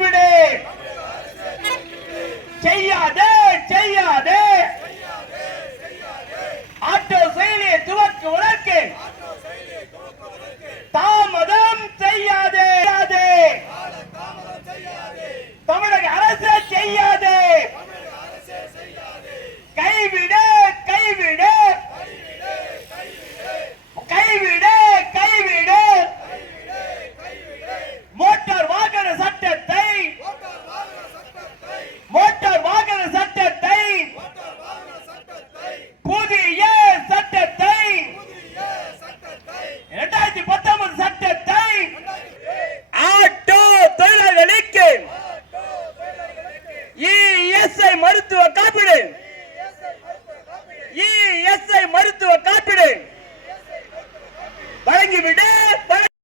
நிறுத்திவிடு. செய்யாதே செய்யாதே ஆட்டோ செயலியை துவக்குவதற்கு தாமதம் செய்யாதே. தமிழக அரசு செய்யாதே. கைவிடு கைவிடு கைவிடு கைவிடு மோட்டார் வாகன சட்டத்தை புதிய சட்டத்தை 2019 சட்டத்தை ஆட்டோ தொழிலாளர்களுக்கு இஎஸ்ஐ மருத்துவ காப்பீடு வழங்கிவிடு